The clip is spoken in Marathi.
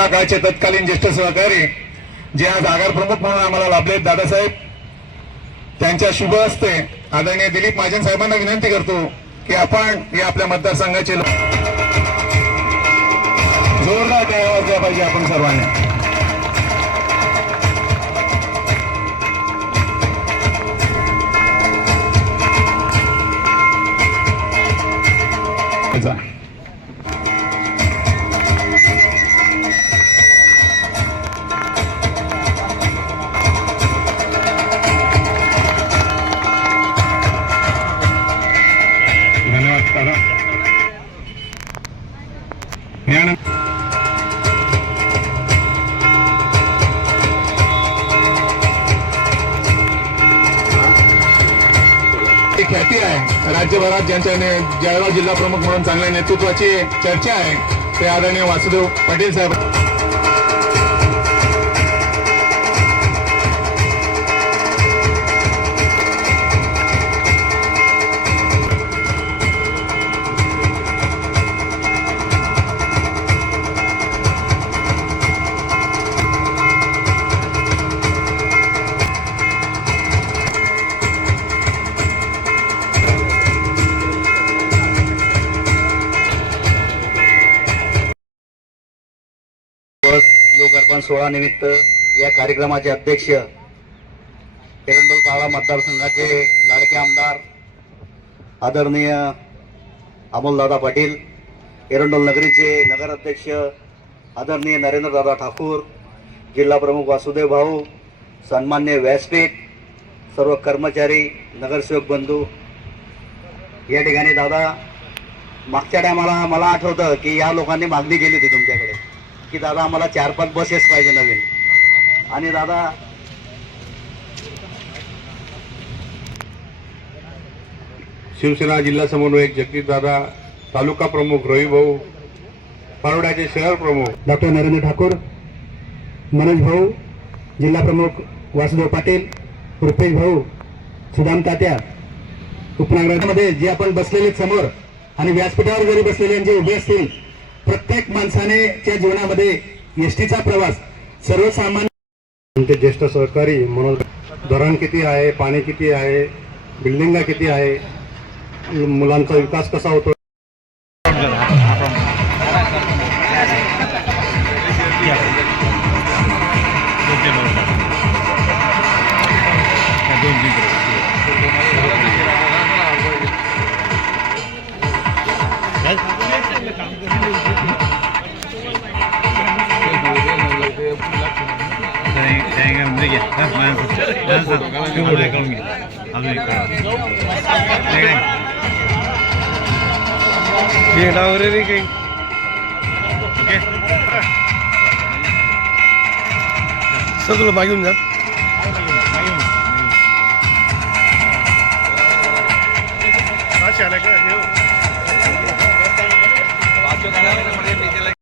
त्या काळचे तत्कालीन ज्येष्ठ सहकारी जे आज आगार प्रमुख म्हणून आम्हाला लाभले दादासाहेब, त्यांच्या शुभ हस्ते आदरणीय दिलीप महाजन साहेबांना विनंती करतो की आपण या आपल्या मतदारसंघाचे जोरदार काय आवाज द्या पाहिजे आपण सर्वांनी. ख्याती आहे राज्यभरात, ज्यांच्या जळगाव जिल्हा प्रमुख म्हणून चांगल्या नेतृत्वाची चर्चा आहे, ते आदरणीय वासुदेव पाटील साहेब. लोकार्पण सोहळा निमित्त या कार्यक्रमाचे अध्यक्ष एरंडोल पाळा मतदारसंघाचे लाडके आमदार आदरणीय अमोलदादा पाटील, एरंडोल नगरीचे नगराध्यक्ष आदरणीय नरेंद्रदादा ठाकूर, जिल्हा प्रमुख वासुदेव भाऊ, सन्मान्य व्यासपीठ, सर्व कर्मचारी, नगरसेवक बंधू. या ठिकाणी दादा, मागच्या टायमाला मला आठवतं की या लोकांनी मागणी केली होती तुमच्याकडे की दादा आम्हाला 4-5 बसेस पाहिजे नवीन. आणि दादा शिवसेना जिल्हा समन्वयक जगदीश दादा, तालुका प्रमुख रवी भाऊ, पारोड्याचे शहर प्रमुख डॉक्टर नरेंद्र ठाकूर, मनोज भाऊ, जिल्हा प्रमुख वासुदेव पाटील, रुपेश भाऊ, सुदाम तात्या, उपनगरामध्ये जे आपण बसलेले समोर आणि व्यासपीठावर जरी बसलेले जे उभे असतील, प्रत्येक माणसाने च्या जीवनामध्ये एसटीचा प्रवास सर्वसामान्य ज्येष्ठ सहकारी म्हणून धरण किती आहे, पाणी किती आहे, बिल्डिंगा किती आहे, मुलांचा विकास कसा होतो. सर तुला मागून जा.